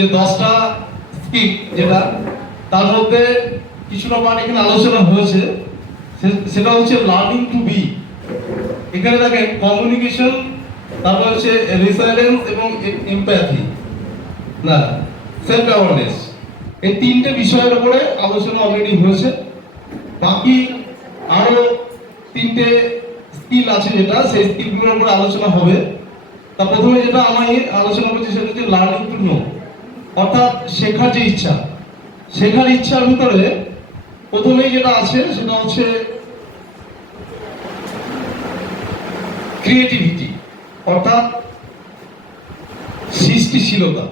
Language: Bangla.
যে 10টা স্কিল যেটা তার মধ্যে কিছুটা পার্ট এখানে আলোচনা হয়েছে, সেটা হচ্ছে লার্নিং টু বি। এখানে দেখেন কমিউনিকেশন, তারপর হচ্ছে রেসিলিয়েন্স এবং এমপ্যাথি, না সেলফ অ্যাওয়ারনেস, এই তিনটে বিষয়ের উপরে আলোচনা অলরেডি হয়েছে। বাকি আরো তিনটে স্কিল আছে যেটা সেই স্কিলগুলোর উপরে আলোচনা হবে। তা প্রথমে যেটা আমি আলোচনা করছি সেটা হচ্ছে লার্নিং টু নো, অর্থাৎ শেখার যে ইচ্ছা, শেখার ইচ্ছার ভিতরে প্রথমেই যেটা আছে সেটা হচ্ছে ক্রিয়েটিভিটি, অর্থাৎ সৃষ্টিশীলতা।